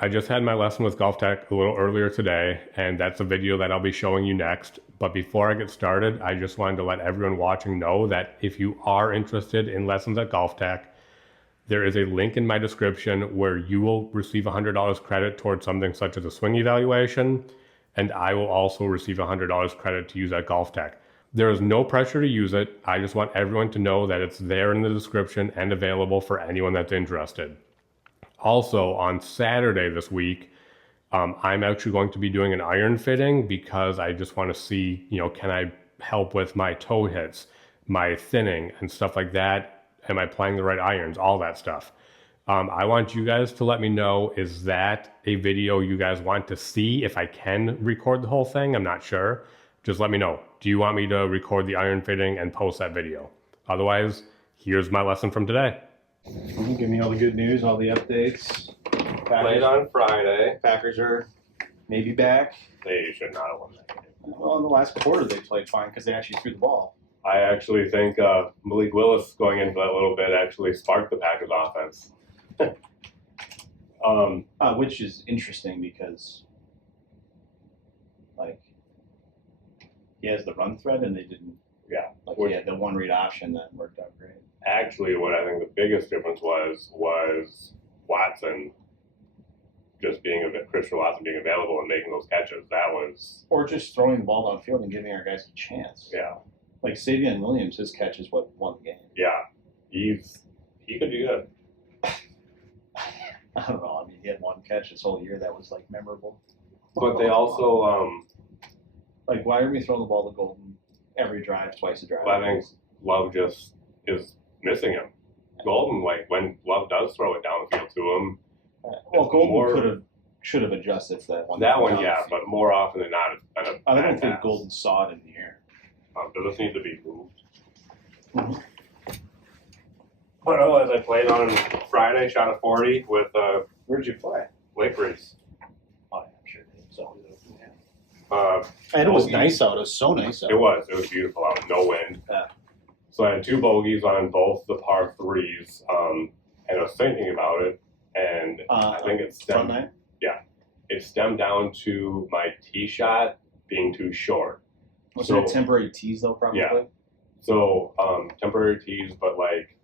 I just had my lesson with GOLFTEC a little earlier today, and that's a video that I'll be showing you next. But before I get started, I just wanted to let everyone watching know that if you are interested in lessons at GOLFTEC, there is a link in my description where you will receive $100 credit towards something such as a swing evaluation, and I will also receive $100 credit to use at GOLFTEC. There is no pressure to use it. I just want everyone to know that it's there in the description and available for anyone that's interested. Also, on Saturday this week, I'm actually going to be doing an iron fitting because I just want to see, can I help with my toe hits, my thinning, and stuff like that? Am I playing the right irons? All that stuff. I want you guys to let me know, is that a video you guys want to see? If I can record the whole thing, I'm not sure. Just let me know. Do you want me to record the iron fitting and post that video? Otherwise, here's my lesson from today. Give me all the good news, all the updates. Played on Friday. Packers are maybe back. They should not have won that game. Well, in the last quarter they played fine because they actually threw the ball. I actually think Malik Willis going into that little bit actually sparked the Packers offense. Which is interesting because, like, he has the run threat and they didn't. Yeah. Like, he had the one read option that worked out great. Actually, what I think the biggest difference was Watson Christian Watson being available and making those catches. That was. Or just throwing the ball downfield and giving our guys a chance. Yeah. Like Savion Williams, his catch is what won the game. Yeah. He could do good. I don't know. I mean, he had one catch this whole year that was like memorable. But they also like, why are we throwing the ball to Golden every drive, twice a drive? I think Love just is missing him. Golden, like when Love does throw it downfield to him. Well, Golden should have adjusted for that one. That one, yeah, but more often than not, it's been a I don't bad think pass. Golden saw it in the air. Does this need to be moved? Mhm. But otherwise, I played on Friday, shot a 40 with Where'd you play? Lake Race. Oh, yeah, I'm sure it was always open. Yeah. And it was nice out. It was so nice out. It was beautiful out, no wind. Yeah. So I had two bogeys on both the par threes, and I was thinking about it, and I think it front stemmed. nine? Yeah, it stemmed down to my tee shot being too short. Was So- it a temporary tease though? Probably. Yeah. So temporary tees, but like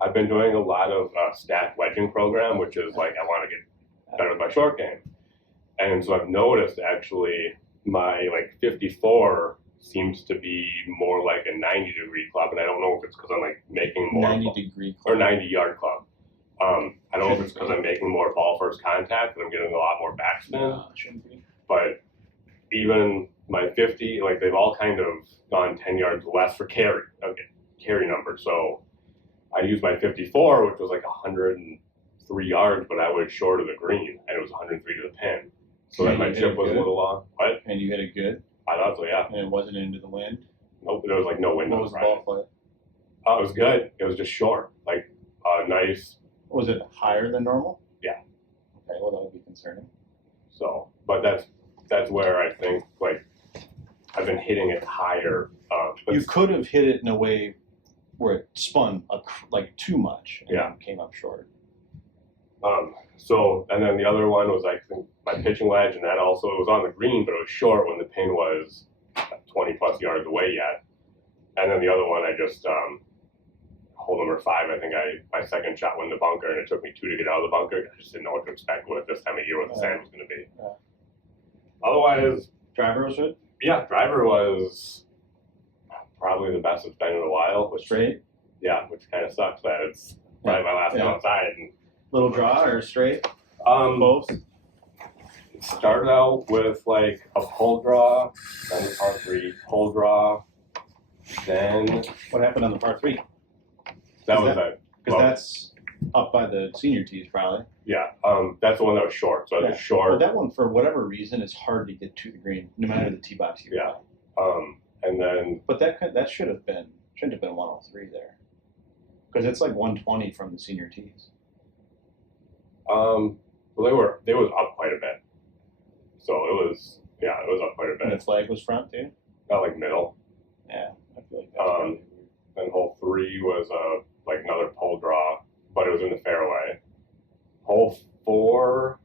I've been doing a lot of stack wedging program, which is like I want to get better with my short game, and so I've noticed actually my like 54 seems to be more like a 90-degree club, and I don't know if it's because I'm like making more 90-degree or 90-yard club. I don't know if it's because I'm making more ball first contact and I'm getting a lot more backspin, No, it shouldn't be. but even my 50, like they've all kind of gone 10 yards less for carry number. So I used my 54, which was like 103 yards, but I was short of the green, and it was 103 to the pin. So that my you hit chip it was a good? little long. What? And you hit it good, I thought so, yeah. and it wasn't into the wind. Nope, there was like no wind What on was the Friday. ball flight? It was good. It was just short, like nice. Was it higher than normal? Yeah. Okay, well that would be concerning. So, but that's where I think like I've been hitting it higher. But You could have hit it in a way where it spun like too much and Yeah. then came up short. So, and then the other one was I think my pitching wedge, and that also it was on the green, but it was short when the pin was 20 plus yards away yet. And then the other one, I just hole number 5. I think my second shot went in the bunker, and it took me 2 to get out of the bunker. I just didn't know what to expect with this time of year, what the sand was going to be. Yeah. Otherwise, Driver was good? yeah, driver was probably the best it's been in a while. Which Straight? Yeah, which kind of sucks that it's probably my last one Yeah. outside. And, Little draw or straight? both. It started out with like a pull draw, then the par 3 pull draw, then What happened on the par 3? that Is was that- it. Because Well, that's up by the senior tees probably. yeah, that's the one that was short. So it was Well, short. that one, for whatever reason, is hard to get to the green, no matter the tee box you're Yeah. playing. And then But that shouldn't have been 103 there, because it's like 120 from the senior tees. well, they was up quite a bit. So it was up quite a And the bit. flag was front too. Not like middle. Yeah, I feel like that's Then hole 3 was like another pull draw, but it was in the fairway. Hole 4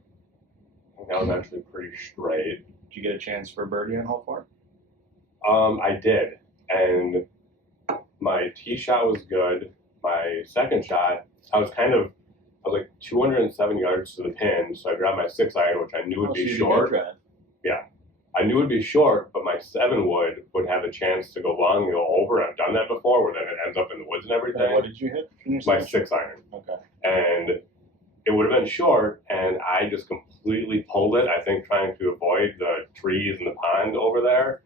was actually pretty straight. Did you get a chance for a birdie on hole 4? I did, and my tee shot was good. My second shot, I was like 207 yards to the pin, so I grabbed my 6-iron, which I knew would be short. Yeah, I knew it would be short, but my 7 would have a chance to go long and go over. I've done that before, where then it ends up in the woods and everything. What did you hit? My 6-iron. Okay. And it would have been short, and I just completely pulled it, I think trying to avoid the trees and the pond over there.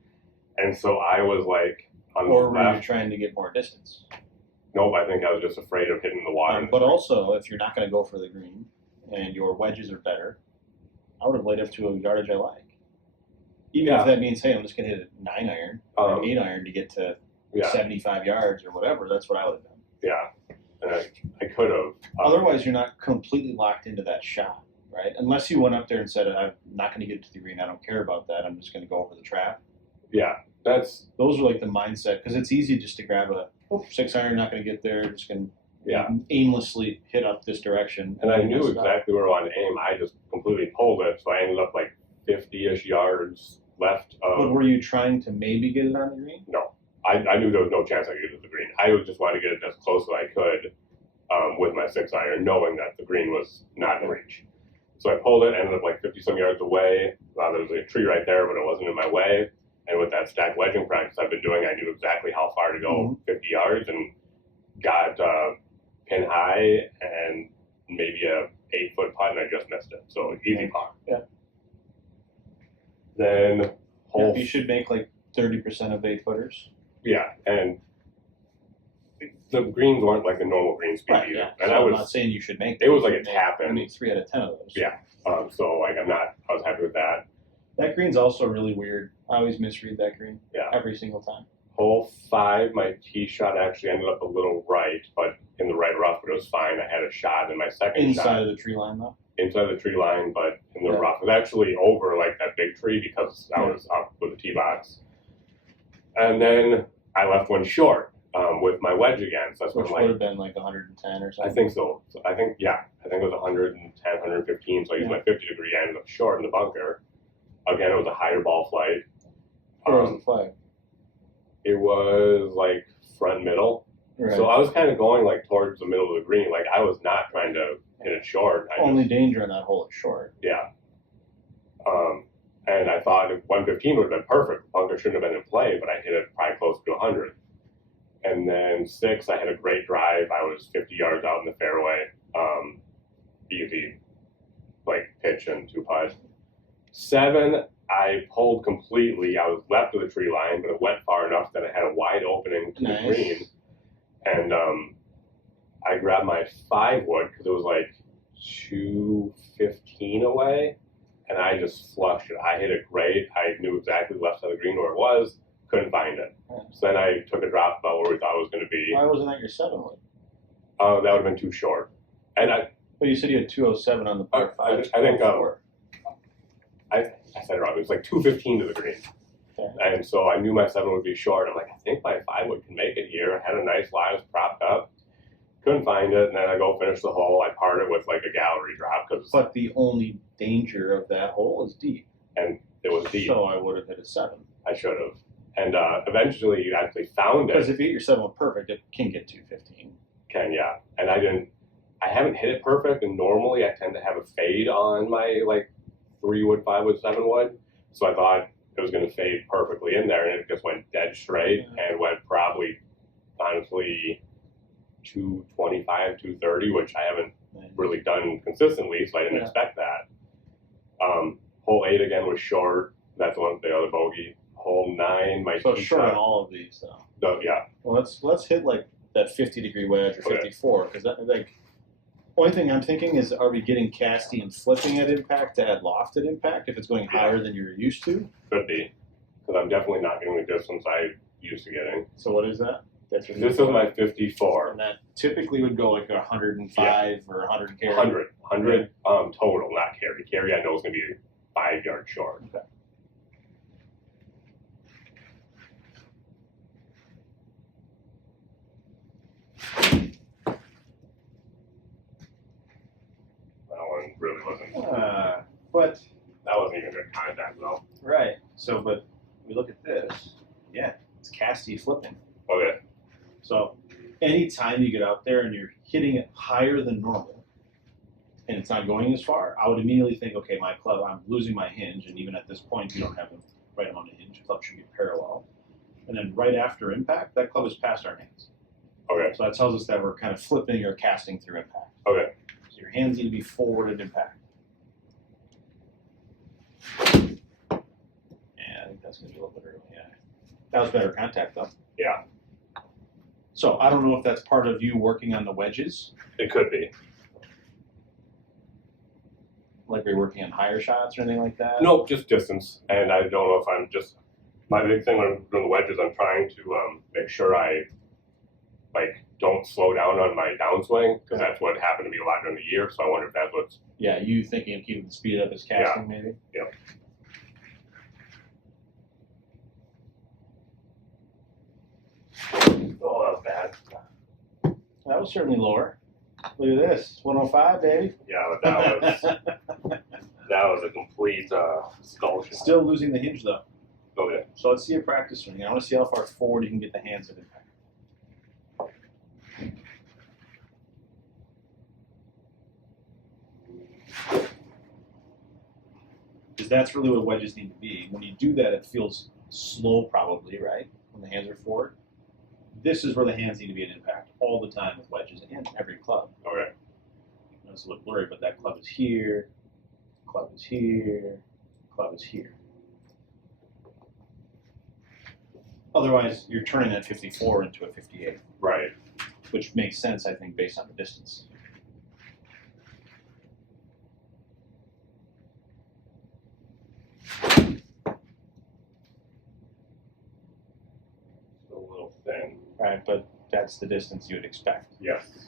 And so I was like on the left. Or were you trying to get more distance? Nope, I think I was just afraid of hitting the water. But also, if you're not going to go for the green and your wedges are better, I would have laid up to a yardage I like. Even if that means, hey, I'm just going to hit a 9-iron or an 8-iron to get to 75 yards or whatever, that's what I would have done. Yeah, and I could have. Otherwise, you're not completely locked into that shot, right? Unless you went up there and said, I'm not going to get to the green, I don't care about that, I'm just going to go over the trap. Yeah, those are like the mindset, because it's easy just to grab a 6-iron, not going to get there, just going to aimlessly hit up this direction. And I knew exactly where I wanted to aim. I just completely pulled it, so I ended up like 50-ish yards left of. But were you trying to maybe get it on the green? No, I knew there was no chance I could get it to the green. I just wanted to get it as close as I could with my 6-iron, knowing that the green was not in reach. So I pulled it, ended up like 50-some yards away. There was a tree right there, but it wasn't in my way. And with that stack wedging practice I've been doing, I knew exactly how far to go, 50 yards, and got pin high and maybe a 8-foot putt, and I just missed it. So easy par. Yeah. Then you should make like 30% of 8-footers. Yeah, and the greens weren't like the normal green speed either. Yeah. And so I'm not saying you should make them. It was like a tap in. I mean, 3 out of 10 of those. Yeah. So like I was happy with that. That green's also really weird. I always misread that green. Yeah. Every single time. Hole 5, my tee shot actually ended up a little right, but in the right rough, but it was fine. I had a shot in my second shot. Inside of the tree line, though? Inside the tree line, but in the rough. It was actually over like that big tree because I was up with the tee box. And then I left one short with my wedge again. So that's which would have been like 110 or something? I think so. I think it was 110, 115. So I used my 50-degree, ended up short in the bunker. Again, it was a higher ball flight. Where was the flag? It was like front middle. Right. So I was kind of going like towards the middle of the green. Like I was not trying to hit it short. Only danger in that hole is short. Yeah. And I thought 115 would have been perfect. The bunker shouldn't have been in play, but I hit it probably close to 100. And then 6, I had a great drive. I was 50 yards out in the fairway. Easy, like pitch and 2-putt. 7, I pulled completely. I was left of the tree line, but it went far enough that it had a wide opening to the green. And I grabbed my 5-wood because it was like 215 away, and I just flushed it. I hit it great. I knew exactly left side of the green where it was. Couldn't find it. So then I took a drop about where we thought it was going to be. Why wasn't that your 7-wood? That would have been too short. And but you said you had 207 on the par 5. I think I said it wrong. It was like 215 to the green. Okay. And so I knew my 7 would be short. I'm like, I think my 5-wood can make it here. I had a nice lie. I was propped up. Couldn't find it. And then I go finish the hole. I part it with like a gallery drop. But the only danger of that hole is deep. And it was deep. So I would have hit a 7. I should have. And eventually you actually found it. Because if you hit your 7 wood perfect, it can get 215. Yeah. And I haven't hit it perfect. And normally I tend to have a fade on my like 3-wood, 5-wood, 7-wood. So I thought it was going to fade perfectly in there, and it just went dead straight and went probably, honestly, 225, 230, which I haven't really done consistently, so I didn't expect that. Hole 8 again was short. That's the other bogey. Hole 9, my so short on all of these, though. Yeah. Well, let's hit like that 50-degree wedge or 54, because that like. Only thing I'm thinking is, are we getting casty and flipping at impact to add loft at impact if it's going higher than you're used to? Could be, because I'm definitely not getting the distance I used to getting. So what is that? This is my 54. And that typically would go like 105 or 100 carry. 100 total, not carry. Carry I know is going to be 5 yards short. Okay. Really wasn't. But That So, but we look at this. Yeah, it's casty flipping. Okay. So, anytime you get out there and you're hitting it higher than normal, and it's not going as far, I would immediately think, okay, my club, I'm losing my hinge, and even at this point, you don't have the right amount of hinge. The club should be parallel. And then right after impact, that club is past our hands. Okay. So that tells us that we're kind of flipping or casting through impact. Okay. So your hands need to be forward at impact. Yeah, I think that's going to be a little bit early. Yeah. That was better contact, though. Yeah. So I don't know if that's part of you working on the wedges. It could be. Like, are you working on higher shots or anything like that? Nope, just distance. And I don't know if I'm just, my big thing when I'm doing the wedges, I'm trying to make sure I don't slow down on my downswing, because that's what happened to me a lot during the year. So I wonder if that's what's. Yeah, you thinking of keeping the speed up as casting, maybe? Yeah. Oh, that was bad. That was certainly lower. Look at this, 105, baby. Yeah, but that was a complete skull shot. Still losing the hinge, though. Okay. So let's see a practice swing. I want to see how far forward you can get the hands at impact. Because that's really what wedges need to be. When you do that, it feels slow, probably, right? When the hands are forward. This is where the hands need to be at impact all the time with wedges and every club. Okay. It's a little blurry, but that club is here, club is here, club is here. Otherwise, you're turning that 54 into a 58. Right. Which makes sense, I think, based on the distance. It's a little thin. Right, but that's the distance you would expect. Yes.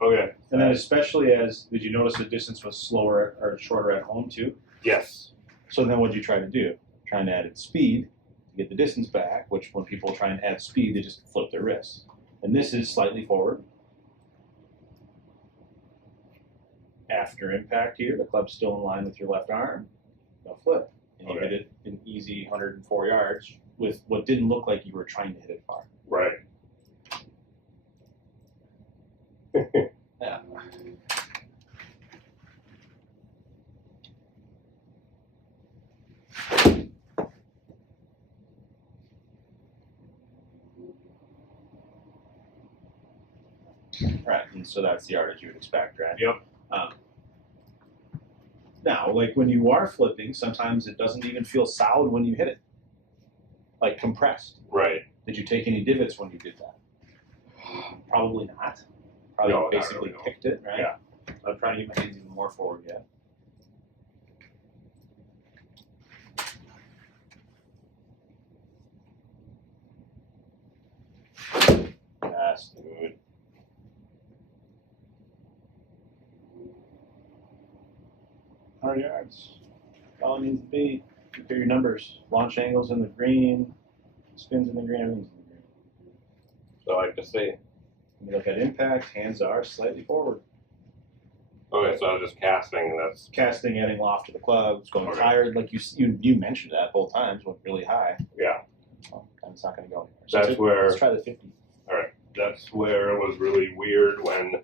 Okay. And then especially as, did you notice the distance was slower or shorter at home too? Yes. So then what did you try to do? Trying to add speed to get the distance back, which when people try and add speed, they just flip their wrists. And this is slightly forward. After impact here, the club's still in line with your left arm. They'll flip. And you hit it an easy 104 yards with what didn't look like you were trying to hit it far. Right. Yeah. Right, and so that's the yardage you would expect, right? Yep. Now, like when you are flipping, sometimes it doesn't even feel solid when you hit it. Like compressed. Right. Did you take any divots when you did that? Probably not. Probably No, basically not really, no. kicked it, right? Yeah. I'm trying to get my hands even more forward yet. Yes, dude. Hundred yards. All it needs to be. Look at your numbers. Launch angles in the green, spins in the green, everything's in the green. So I like to see. When you look at impact, hands are slightly forward. Okay, so I was just casting, and that's. Casting, adding loft to the club, it's going Okay. higher. Like you mentioned that both times, went really high. Yeah. Well, and it's not going to go anywhere. So That's where. let's try the 50. All right. That's where it was really weird when,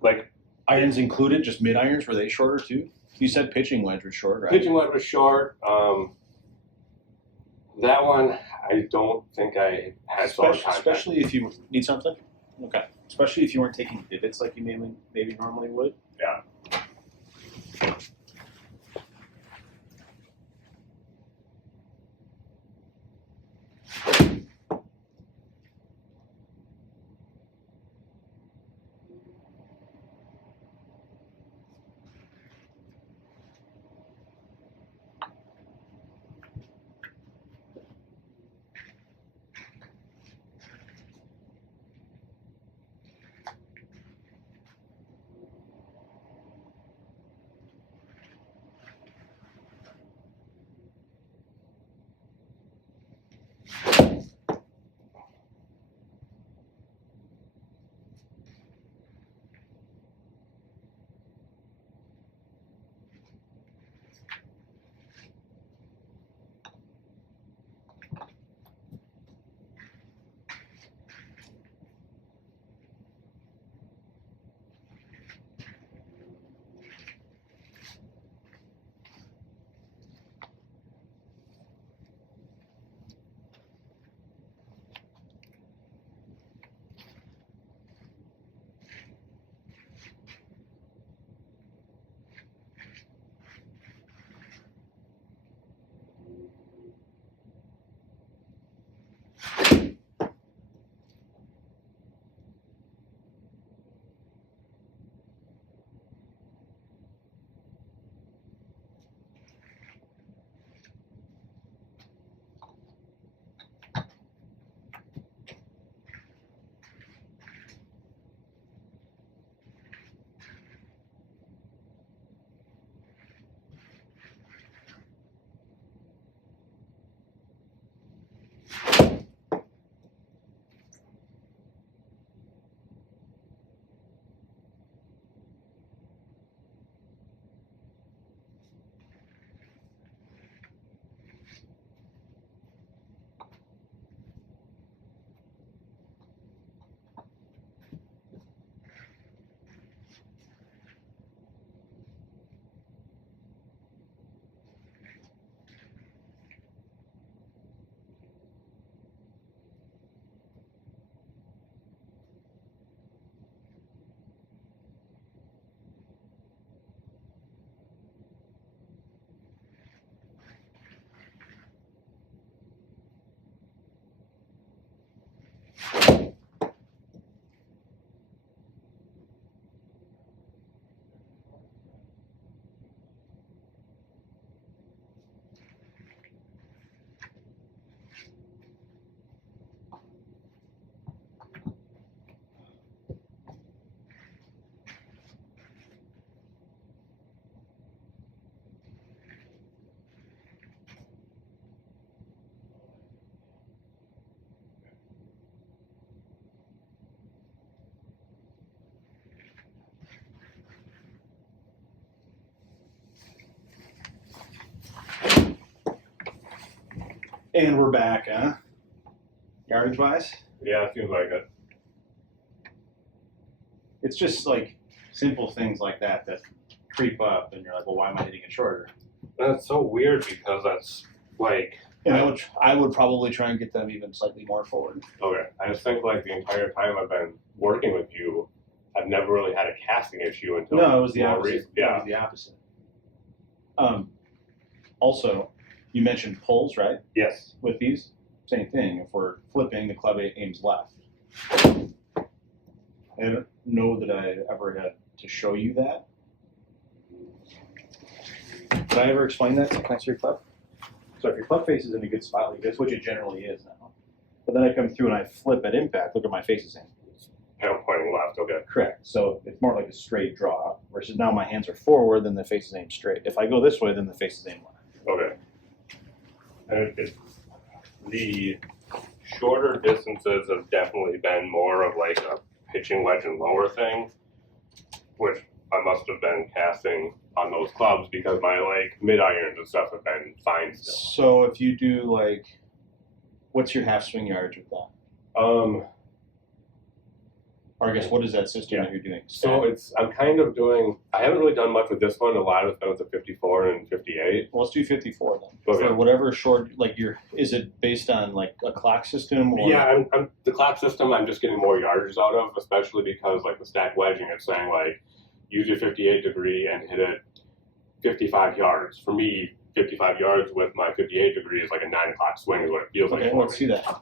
like, Irons included, just mid irons, were they shorter too? You said pitching wedge was short, right? pitching wedge was short. That one, I don't think I had solid contact. Especially if you need something. Okay. Especially if you weren't taking divots like you maybe normally would. Yeah. And we're back, huh? Yardage wise? Yeah, it seems like it. It's just like simple things like that that creep up, and you're like, well, why am I hitting it shorter? That's so weird because that's like. And I would probably try and get them even slightly more forward. Okay. I just think like the entire time I've been working with you, I've never really had a casting issue until. No, it was the opposite. Yeah. It was the opposite. Also, you mentioned pulls, right? Yes. With these, same thing. If we're flipping, the club aims left. I don't know that I ever had to show you that. Did I ever explain that to your club? So if your club face is in a good spot like this, which it generally is now, but then I come through and I flip at impact, look at my face is in. I'm pointing left, okay. Correct. So it's more like a straight draw, versus now my hands are forward, then the face is aimed straight. If I go this way, then the face is aimed left. Okay. And the shorter distances have definitely been more of like a pitching wedge and lower thing, which I must have been casting on those clubs because my like mid irons and stuff have been fine still. So if you do like, what's your half swing yardage with that? Or I guess what is that system that you're doing? So I'm kind of doing, I haven't really done much with this one. A lot of it's been with the 54 and 58. Well, let's do 54 then. Okay. For whatever short, like is it based on like a clock system? Or? Yeah, I'm the clock system I'm just getting more yardages out of, especially because like the stack wedging, it's saying like use your 58 degree and hit it 55 yards. For me, 55 yards with my 58 degree is like a 9 o'clock swing is what it feels like. Okay, let's see that.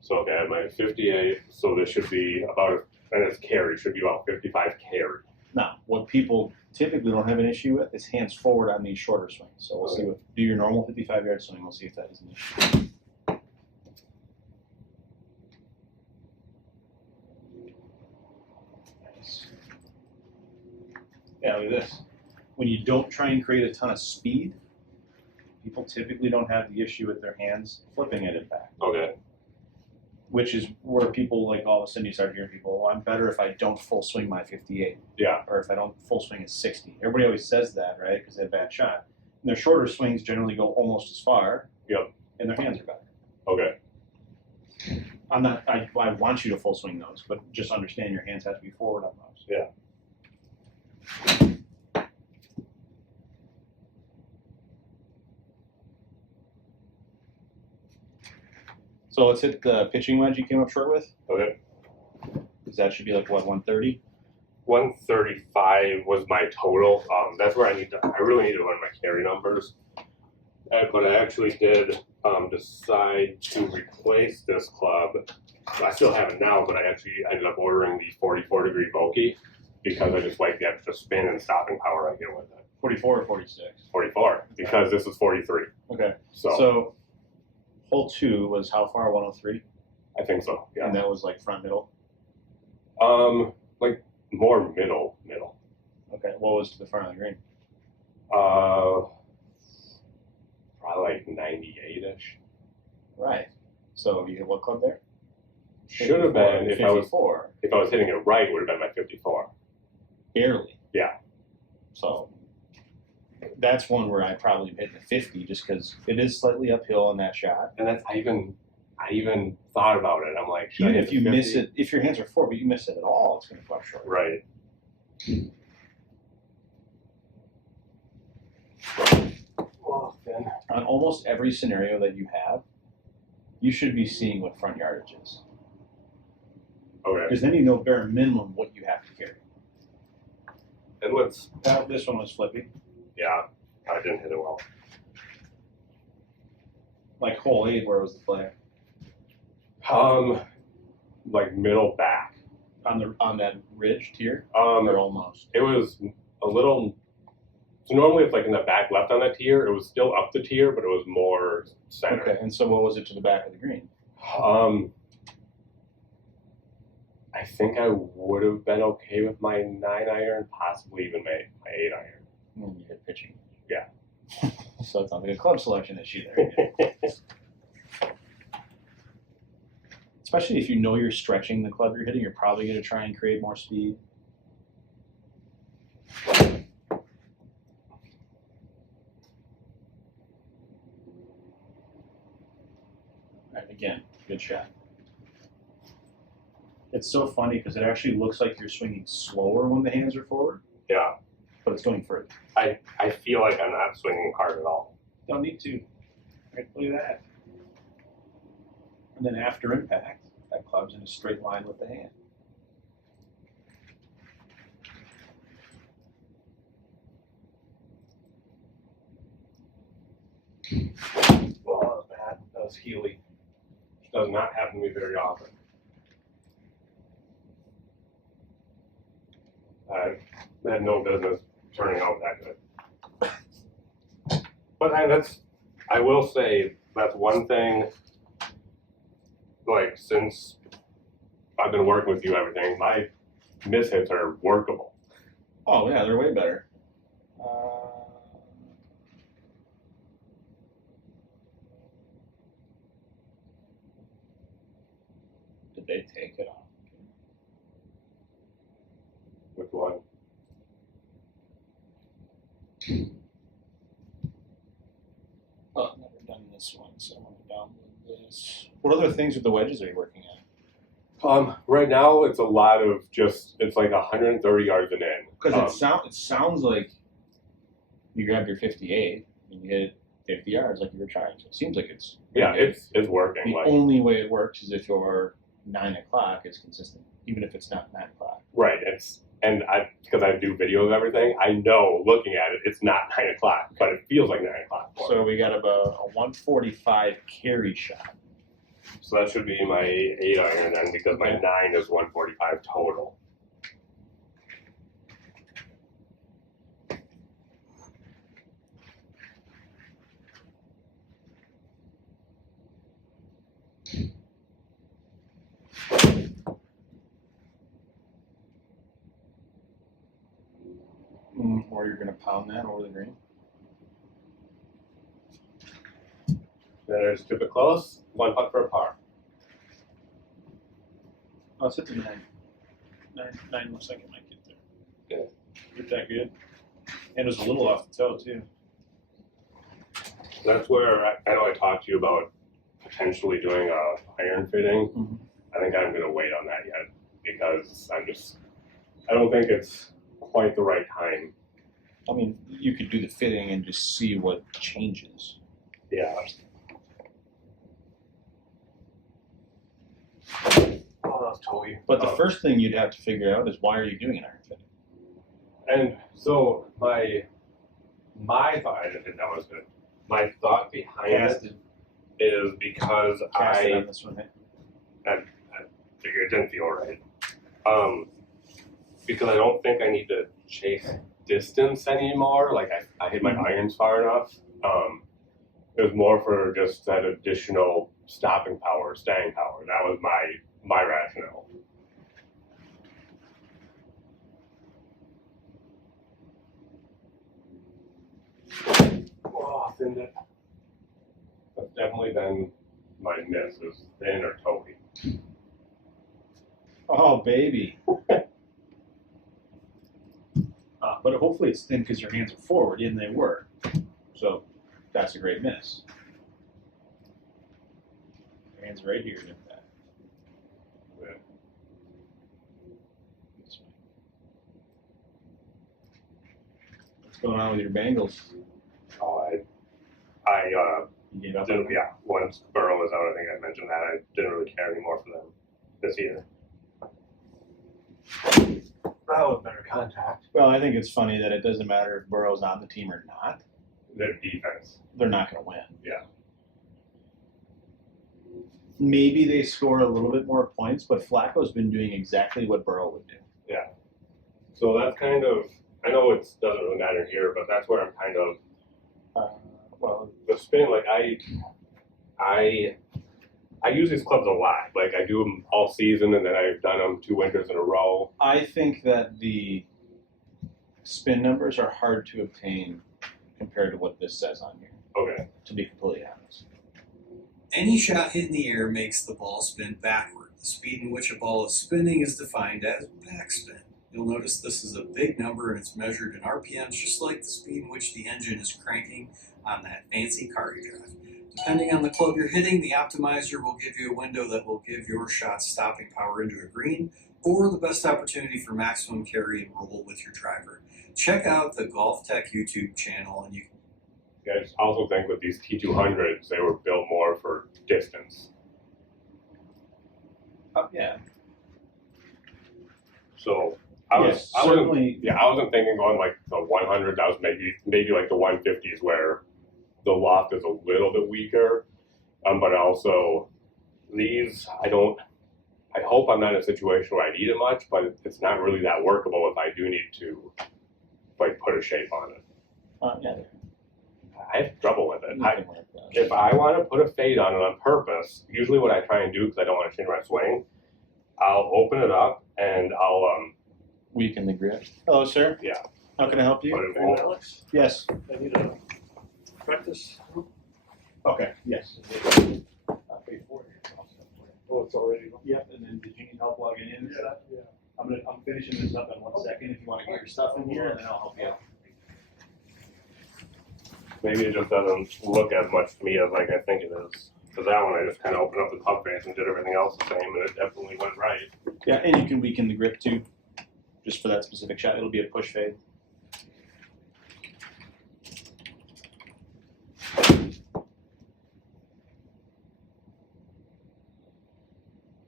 So okay, I have my 58, so this should be about, and it's carry, should be about 55 carry. Now, what people typically don't have an issue with is hands forward on these shorter swings. So we'll see do your normal 55-yard swing. We'll see if that is an issue. Nice. Yeah, look at this. When you don't try and create a ton of speed, people typically don't have the issue with their hands flipping at impact. Okay. Which is where people like all of a sudden you start hearing people, well, I'm better if I don't full swing my 58. Yeah. Or if I don't full swing at 60. Everybody always says that, right? Because they have bad shot. And their shorter swings generally go almost as far. Yep. And their hands are better. Okay. I'm not. I want you to full swing those, but just understand your hands have to be forward on those. Yeah. So let's hit the pitching wedge you came up short with. Okay. Because that should be like what, 130? 135 was my total. That's where I really need to learn my carry numbers. But I actually did decide to replace this club. I still have it now, but I actually ended up ordering the 44 degree Vokey because I just like the extra spin and stopping power I get with it. 44 or 46? 44, because this is 43. Okay. So hole 2 was how far? 103? I think so, yeah. And that was like front middle? Like more middle. Okay. What was to the front of the green? Probably like 98-ish. Right. So you hit what club there? Should have been if 54. I was hitting it right, it would have been my 54. Barely. Yeah. So that's one where I probably hit the 50 just because it is slightly uphill on that shot. And that's I even thought about it. I'm like, should even I if you miss it, if your hands are forward, but you miss it at all, it's going to flush short. Right. Well, then. On almost every scenario that you have, you should be seeing what front yardage is. Okay. Because then you know bare minimum what you have to carry. And let's. This one was flippy. Yeah, I didn't hit it well. Like hole 8, where was the flag? Like middle back. On that ridge tier? Or almost? It was a little. So normally it's like in the back left on that tier. It was still up the tier, but it was more center. Okay, and so what was it to the back of the green? I think I would have been okay with my 9-iron, possibly even my 8-iron. And you hit pitching. Yeah. So it's not like a club selection issue there. Especially if you know you're stretching the club you're hitting, you're probably going to try and create more speed. again, good shot. It's so funny because it actually looks like you're swinging slower when the hands are forward. Yeah. But it's going further. I feel like I'm not swinging hard at all. Don't need to. Right, look at that. And then after impact, that club's in a straight line with the hand. Well, that was bad. That was Healy. Which does not happen to me very often. I had no business turning out that good. But I will say, that's one thing, like, since I've been working with you, everything, my miss hits are workable. Oh, yeah, they're way better. Did they take it off? Which one? Oh, I've never done this one, so I'm going to download this. What other things with the wedges are you working on? Right now it's a lot of it's like 130 yards and in. Because it sounds like you grabbed your 58 and you hit it 50 yards like you were trying. So it seems like it's working. The only way it works is if your 9 o'clock is consistent, even if it's not 9 o'clock. Right. Because I do videos of everything, I know looking at it, it's not 9 o'clock, but it feels like 9 o'clock. So we got about a 145 carry shot. So that should be my 8 iron then, because my 9 is 145 total. Or you're going to pound that over the green. There's tip it close, 1 putt for a par. Oh, it's at the 9. 9 looks like it might get there. Yeah. Get that good. And it was a little off the toe, too. That's where I know I talked to you about potentially doing a iron fitting. Mm-hmm. I think I'm going to wait on that yet because I don't think it's quite the right time. I mean, you could do the fitting and just see what changes. Yeah. Oh, that was totally. But the first thing you'd have to figure out is why are you doing an iron fitting? And so my thought, I didn't think that was good. My thought behind it is because on this one, I figured it didn't feel right. Because I don't think I need to chase distance anymore. Like I hit my irons far enough. It was more for just that additional stopping power, staying power. That was my rationale. Oh, thinned it. That's definitely been my miss, is thin or toey. Oh, baby. But hopefully it's thin because your hands are forward, and they were. So that's a great miss. Your hands are right here, didn't that? Yeah. What's going on with your Bengals? Oh, You gave up didn't, yeah, once Burrow was out, I think I mentioned that. I didn't really care anymore for them this year. That was better contact. Well, I think it's funny that it doesn't matter if Burrow's on the team or not. Their defense. They're not going to win. Yeah. Maybe they score a little bit more points, but Flacco's been doing exactly what Burrow would do. Yeah. So that's kind of, I know it doesn't really matter here, but that's where I'm kind of, well, the spin, like I use these clubs a lot. Like I do them all season, and then I've done them 2 winters in a row. I think that the spin numbers are hard to obtain compared to what this says on here. Okay. To be completely honest. Any shot hit in the air makes the ball spin backward. The speed in which a ball is spinning is defined as backspin. You'll notice this is a big number and it's measured in RPMs, just like the speed in which the engine is cranking on that fancy car you drive. Depending on the club you're hitting, the optimizer will give you a window that will give your shot stopping power into a green, or the best opportunity for maximum carry and roll with your driver. Check out the GOLFTEC YouTube channel, and you Yeah, I just also think with these T200s, they were built more for distance. Yeah. So I Yes, certainly. wasn't thinking going like the 100. That was maybe like the 150s where the loft is a little bit weaker. But also these, I hope I'm not in a situation where I need it much, but it's not really that workable if I do need to like put a shape on it. Yeah. I have trouble with it. If I want to put a fade on it on purpose, usually what I try and do, because I don't want to change my swing, I'll open it up and I'll Weaken the grip. Hello, sir. Yeah. How can I help put you? it in. Alex, Yes. I need a practice. Okay. Yes. Pay for it. Oh, it's already. Yep. And then did you need help logging in and stuff? Yeah. I'm finishing this up in 1 second. If you want to get your stuff in here, and then I'll help you out. Maybe it just doesn't look as much to me as like I think it is. Because that one I just kind of opened up the club face and did everything else the same, and it definitely went right. Yeah, and you can weaken the grip too, just for that specific shot. It'll be a push fade.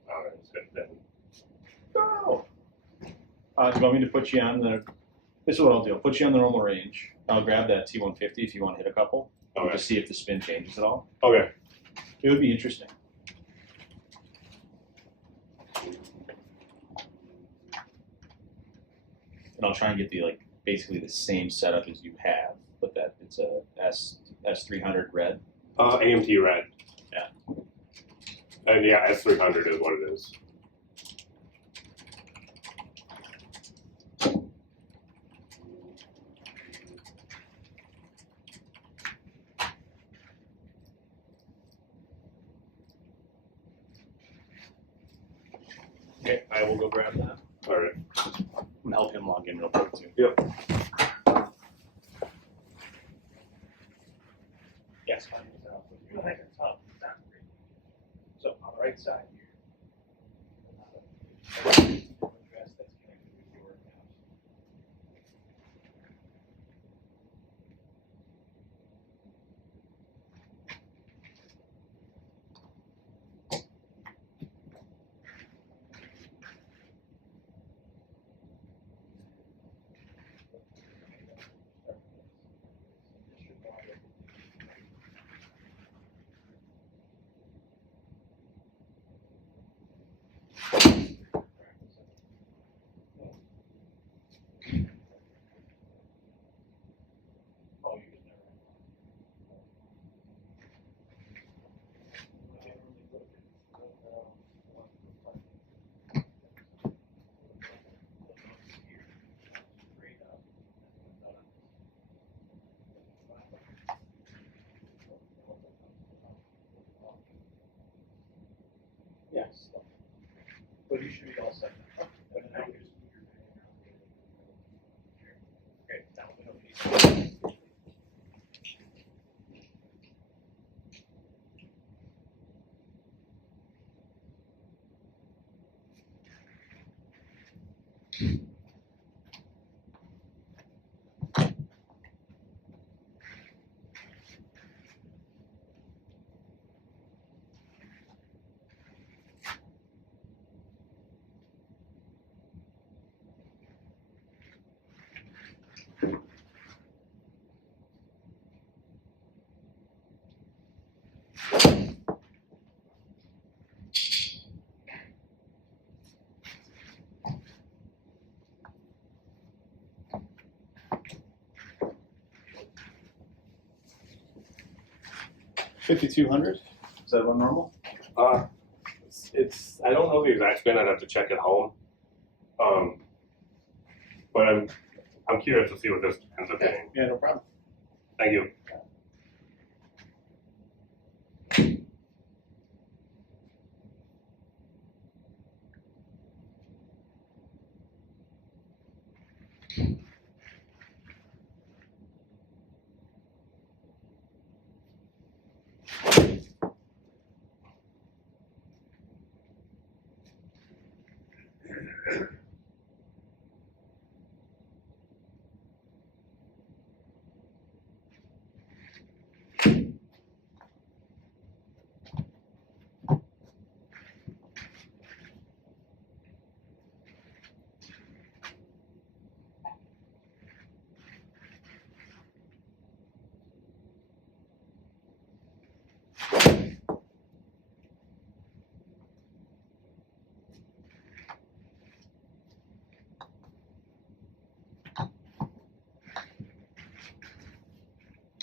Alright, it's good then. Oh. Do you want me to put you on the? This is what I'll do. I'll put you on the normal range. I'll grab that T150 if you want to hit a couple. And Okay. just see if the spin changes at all. Okay. It would be interesting. And I'll try and get the basically the same setup as you have, but that it's a S300 red. AMT red. Yeah. And yeah, S300 is what it is. Okay, I will go grab that. Alright. I'm gonna help him log in real quick too. Yep. Yes, fine. So on the right side here. Address that's connected with your account. Oh, you just never. Yes. But you should be all set. Okay, now we don't need. $5,200. Is that about normal? It's I don't know the exact spin. I'd have to check at home. But I'm curious to see what this ends up being. Yeah, no problem. Thank you.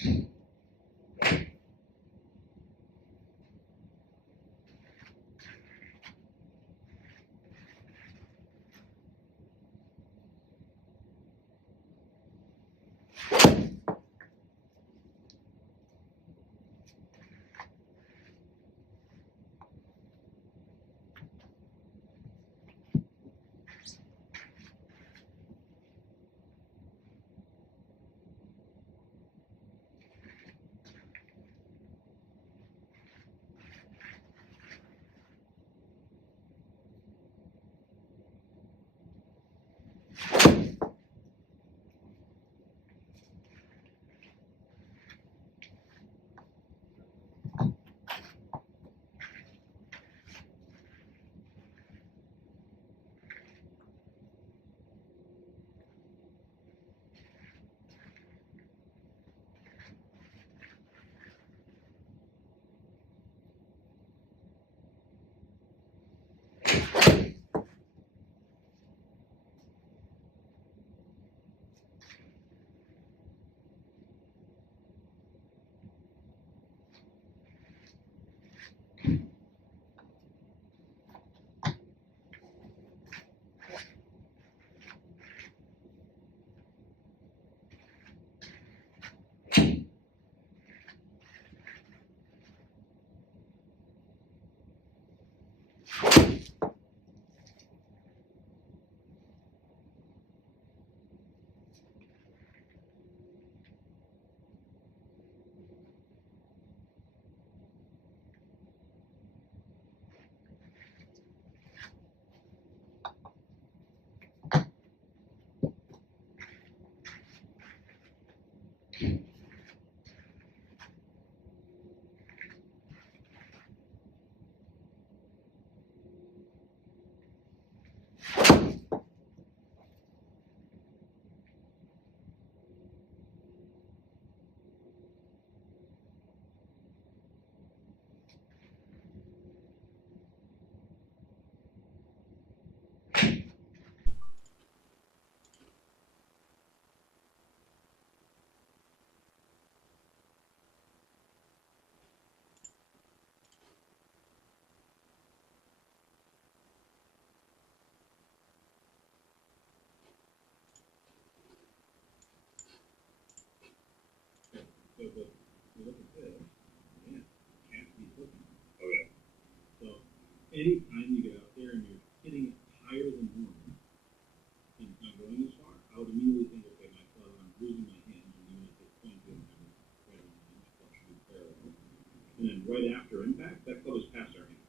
So, but you look at this, yeah, can't be cooking. Okay. So, anytime you get out there and you're hitting it higher than normal, and it's not going as far, I would immediately think, okay, my club, I'm losing my hand, and even at this point, you don't have it right on the hand, club should be parallel. And then right after impact, that club is past our hand.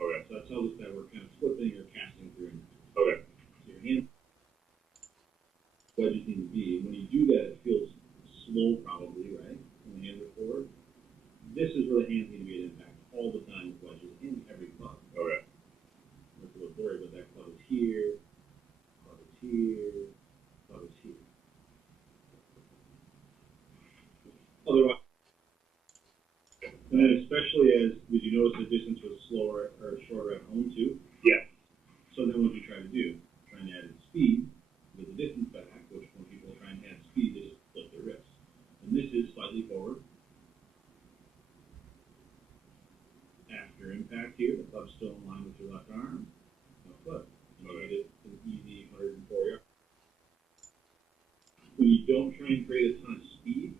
Okay. So that tells us that we're kind of flipping or casting through impact. Okay. So your hand, wedges need to be, and when you do that, it feels slow probably, right? When the hands are forward. This is where the hands need to be at impact all the time with wedges in every club. Okay. Look a little blurry, but that club is here, club is here, club is here. Otherwise, and then especially as, did you notice the distance was slower or shorter at home too? Yeah. So then what do you try to do? Try and add speed with the distance back, which when people try and add speed, they just flip their wrists. And this is slightly forward. After impact here, the club's still in line with your left arm. No flip. You get it an easy 104 yards. When you don't try and create a ton of speed,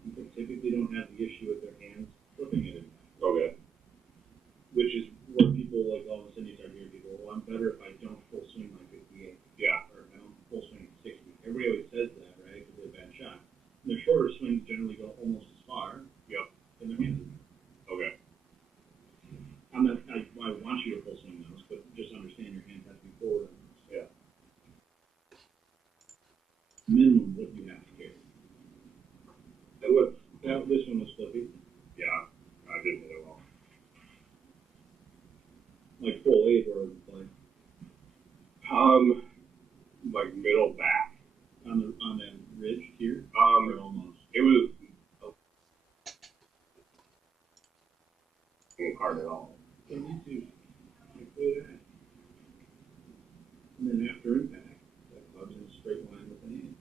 people typically don't have the issue with their hands flipping at impact. Okay. Which is where people, like, all of a sudden you start hearing people, well, I'm better if I don't full swing my 58. Yeah. Or if I don't full swing at 60. Everybody always says that, right? Because they're a bad shot. And their shorter swings generally go almost as far. Yep. In their hands. Okay. I'm not, I want you to full swing those, but just understand your hands have to be forward on those. Yeah. Minimum what you have to carry. Now, this one was flippy. Yeah, I did really well. Like full eight or like? Like middle back. On that ridge here? Or almost. It was hard at all. So you two, like that. And then after impact, that club's in a straight line with the hand.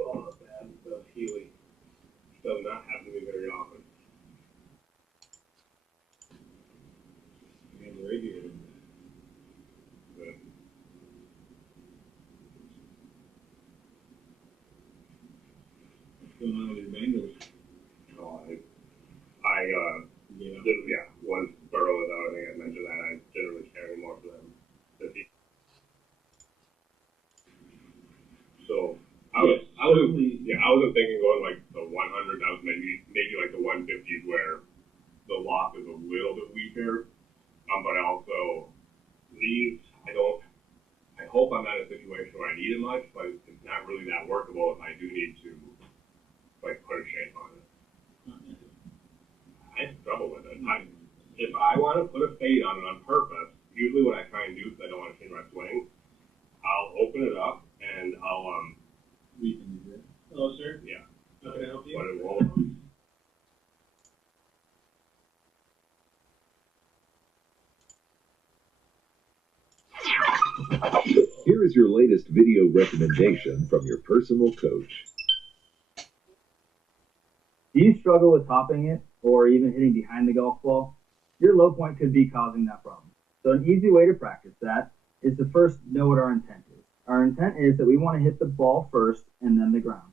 Oh, bad. The Healy does not happen to me very often. And the radiator. But What's going on with your Bengals? oh, yeah, once Burrow was out, I think I mentioned that I didn't really care anymore for them. So I wasn't thinking going like the 100. I was maybe like the 150s where the lock is a little bit weaker. But also these, I hope I'm not in a situation where I need it much, but it's not really that workable if I do need to like put a shape on it. I have trouble with it. If I want to put a fade on it on purpose, usually what I try and do because I don't want to change my swing, I'll open it up and I'll Hello, sir. yeah. How can I help you? But it won't. Here is your latest video recommendation from your personal coach. Do you struggle with topping it or even hitting behind the golf ball? Your low point could be causing that problem. So an easy way to practice that is to first know what our intent is. Our intent is that we want to hit the ball first and then the ground.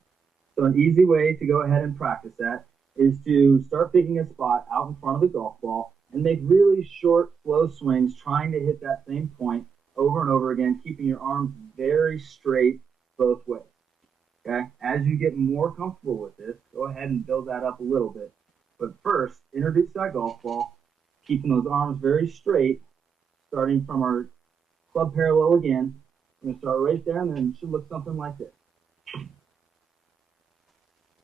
So an easy way to go ahead and practice that is to start picking a spot out in front of the golf ball and make really short, slow swings trying to hit that same point over and over again, keeping your arms very straight both ways. Okay? As you get more comfortable with this, go ahead and build that up a little bit. But first, introduce that golf ball, keeping those arms very straight, starting from our club parallel again. We're going to start right there, and then it should look something like this.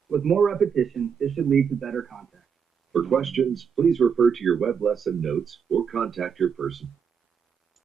With more repetition, this should lead to better contact. For questions, please refer to your web lesson notes or contact your person.